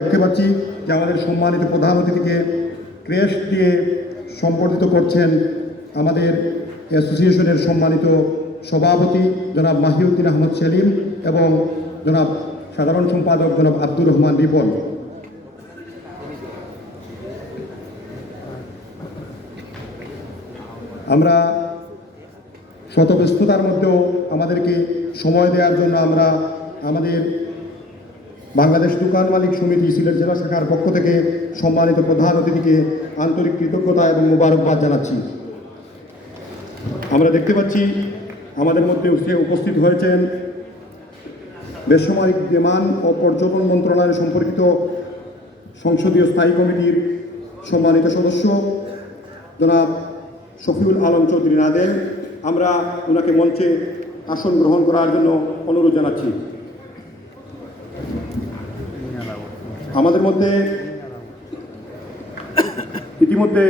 দেখতে পাচ্ছি যে আমাদের সম্মানিত প্রধান অতিথিকে ক্রেশ দিয়ে সম্বর্ধিত করছেন আমাদের অ্যাসোসিয়েশনের সম্মানিত সভাপতি জনাব মাহিউদ্দিন আহমদ সেলিম এবং জনাব সাধারণ সম্পাদক জনাব আব্দুর রহমান রিপন আমরা শত ব্যস্ততার মধ্যেও আমাদেরকে সময় দেওয়ার জন্য আমরা আমাদের বাংলাদেশ দোকান মালিক সমিতি সিলেট জেলা শাখার পক্ষ থেকে সম্মানিত প্রধান অতিথিকে আন্তরিক কৃতজ্ঞতা এবং মোবারকবাদ জানাচ্ছি। আমরা দেখতে পাচ্ছি, আমাদের মধ্যে সে উপস্থিত হয়েছেন বেসামরিক বিমান ও পর্যটন মন্ত্রণালয় সম্পর্কিত সংসদীয় স্থায়ী কমিটির সম্মানিত সদস্য, জনাব শফিউল আলম চৌধুরী নাদের আমরা ওনাকে মঞ্চে আসন গ্রহণ করার জন্য অনুরোধ জানাচ্ছি। আমাদের মধ্যে ইতিমধ্যে